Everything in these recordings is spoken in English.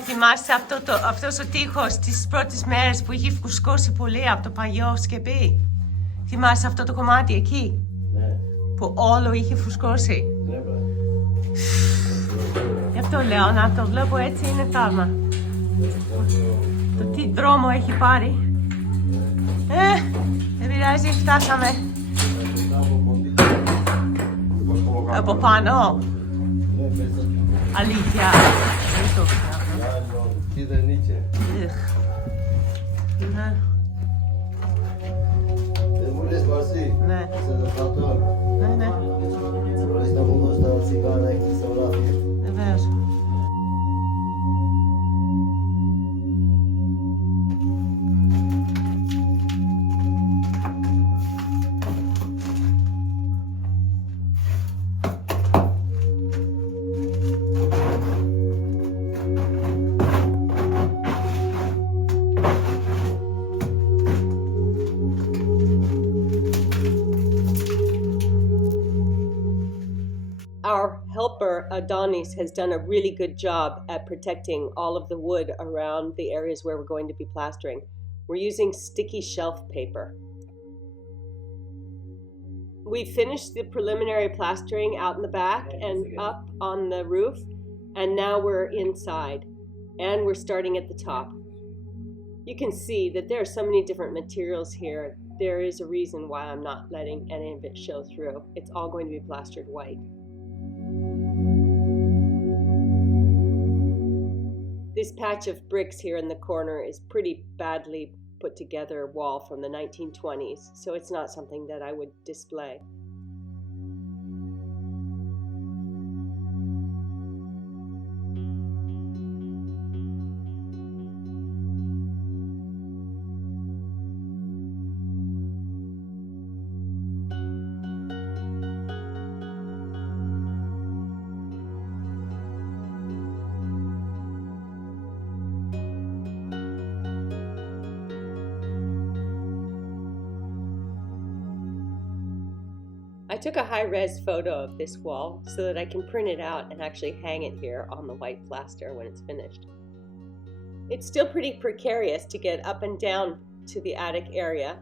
Θυμάσαι αυτός ο τοίχος τις πρώτες μέρες που είχε φουσκώσει πολύ από το παλιό σκεπί. Θυμάσαι αυτό το κομμάτι εκεί. Ναι. Που όλο είχε φουσκώσει. Ναι, Γι' αυτό λέω, να το βλέπω έτσι είναι θαύμα. Το τι δρόμο έχει πάρει. Δεν πειράζει, φτάσαμε. Από πάνω. Αλήθεια. Δεν το ξέρω. Τι δεν είχε. Δεν μου λες Μαρσί. Ναι. Σε δευτερόλεπτο. Ναι. Μπορείς να μου δώσεις τα τσιγάρα εκεί στο γράφει. Βεβαίως. Our helper, Adonis, has done a really good job at protecting all of the wood around the areas where we're going to be plastering. We're using sticky shelf paper. We finished the preliminary plastering out in the back and up on the roof, and now we're inside, and we're starting at the top. You can see that there are so many different materials here. There is a reason why I'm not letting any of it show through. It's all going to be plastered white. This patch of bricks here in the corner is pretty badly put together wall from the 1920s, so it's not something that I would display. I took a high-res photo of this wall so that I can print it out and actually hang it here on the white plaster when it's finished. It's still pretty precarious to get up and down to the attic area,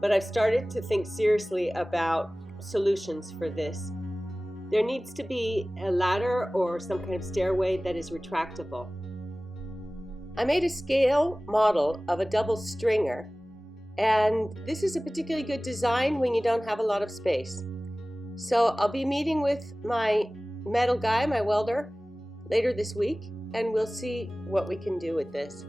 but I've started to think seriously about solutions for this. There needs to be a ladder or some kind of stairway that is retractable. I made a scale model of a double stringer, and this is a particularly good design when you don't have a lot of space. So I'll be meeting with my metal guy, my welder, later this week, and we'll see what we can do with this.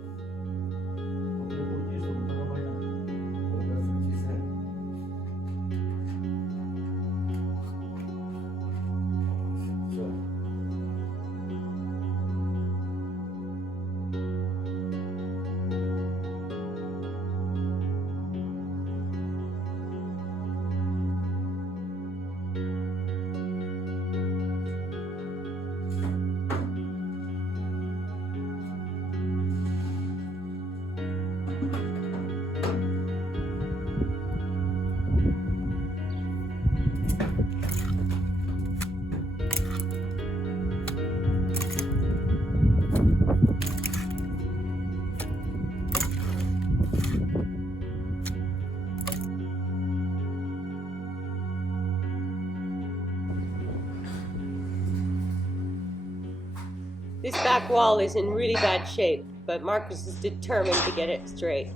This back wall is in really bad shape, but Markos is determined to get it straight.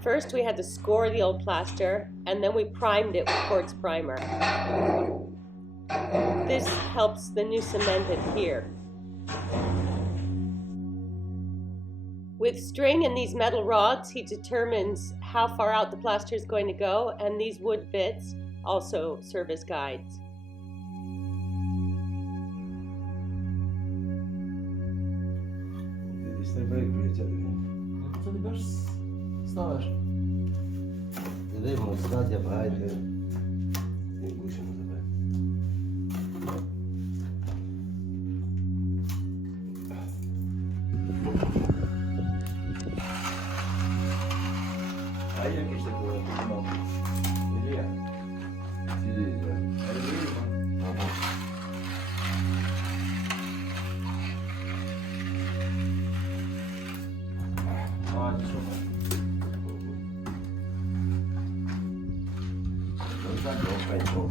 First, we had to score the old plaster, and then we primed it with quartz primer. This helps the new cement adhere. With string and these metal rods, he determines how far out the plaster is going to go, and these wood bits also serve as guides. Co ty masz? Znałeś. Nie wiem, ostatnia bajka. Nie muszę mu zabrać. A jakieś to było? Nie wiem. Aha. Zaklął.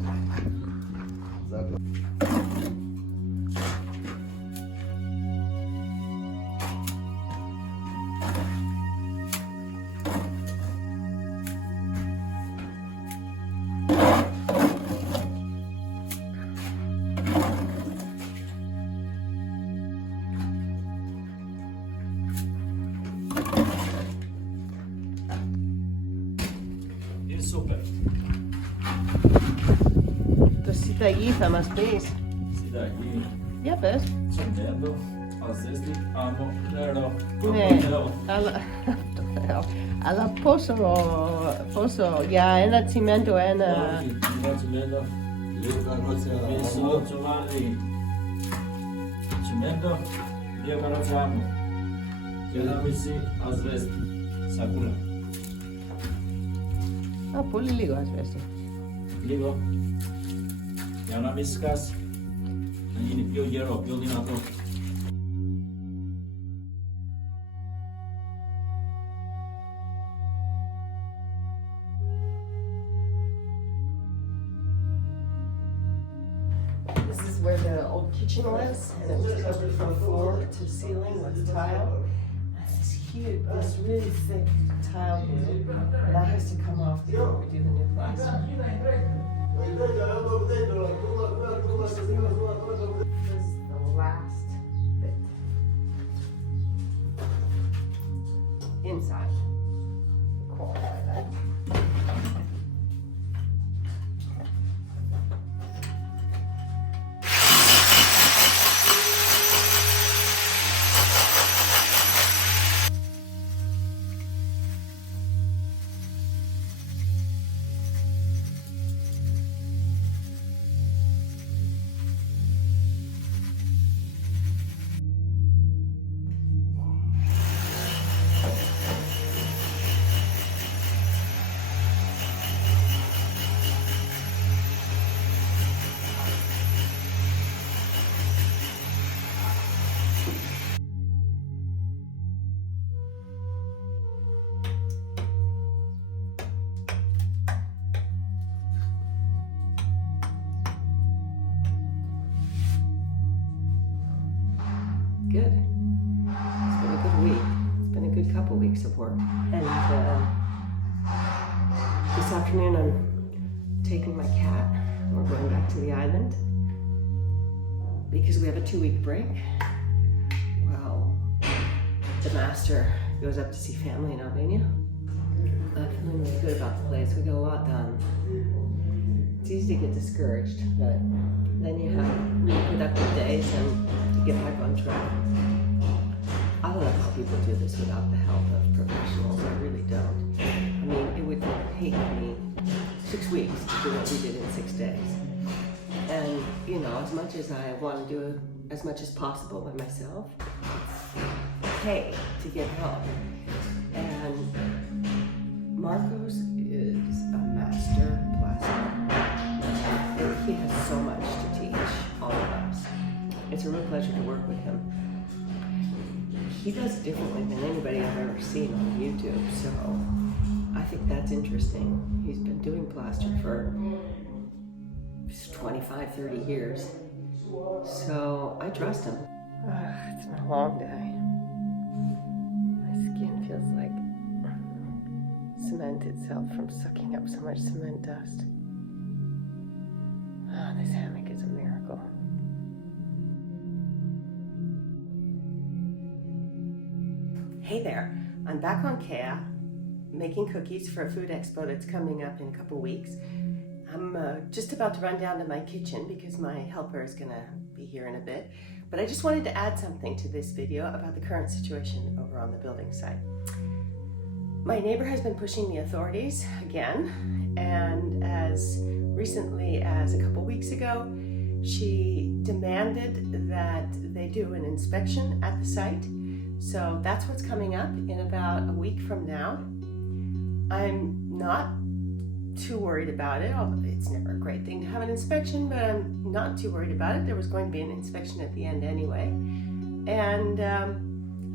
Jest super. Tosi daqui tá mais bem. Esse daqui, Já ves? acendendo, às vezes amo, claro, Ναι, αλλά πόσο για ένα τσιμέντο ένα... Cimento, mi sono trovati cimento, io facciamo, che la messi a svest, sakura. Α, πολύ λίγο ας βέσει. Λίγο, για να μην σκάσει, να γίνει πιο γερό, πιο δυνατό. This is where the old kitchen was, and it was covered from floor to ceiling with tile. And this huge, this really thick tile glue, that has to come off before we do the new plaster. This is the last bit. Inside. Qualify that. Good. It's been a good week. It's been a good couple weeks of work. And this afternoon I'm taking my cat. We're going back to the island because we have a 2-week break. Well, the master goes up to see family in Albania. I'm feeling really good about the place. We got a lot done. It's easy to get discouraged, but then you have really productive days and to get back on track. I don't know how people do this without the help of professionals. I really don't. I mean, it would take me 6 weeks to do what we did in 6 days. And, you know, as much as I want to do as much as possible by myself, it's okay to get help. And Markos is a master plaster. He has so much to teach all of us. It's a real pleasure to work with him. He does it differently than anybody I've ever seen on YouTube, so I think that's interesting. He's been doing plaster for 25, 30 years, so I trust him. It's been a long day. My skin feels like cement itself from sucking up so much cement dust. Oh, this hammock is a miracle. Hey there, I'm back on Kea, making cookies for a food expo that's coming up in a couple weeks. I'm just about to run down to my kitchen because my helper is gonna be here in a bit. But I just wanted to add something to this video about the current situation over on the building site. My neighbor has been pushing the authorities again, and as recently as a couple weeks ago, she demanded that they do an inspection at the site. So that's what's coming up in about a week from now. I'm not too worried about it. It's never a great thing to have an inspection, but I'm not too worried about it. There was going to be an inspection at the end anyway. And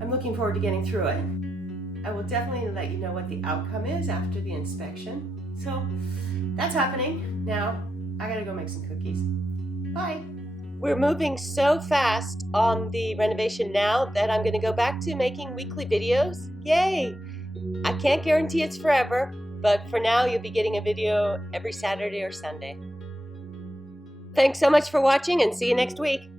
I'm looking forward to getting through it. I will definitely let you know what the outcome is after the inspection. So that's happening. Now, I gotta go make some cookies. Bye. We're moving so fast on the renovation now that I'm gonna go back to making weekly videos. Yay! I can't guarantee it's forever, but for now you'll be getting a video every Saturday or Sunday. Thanks so much for watching and see you next week.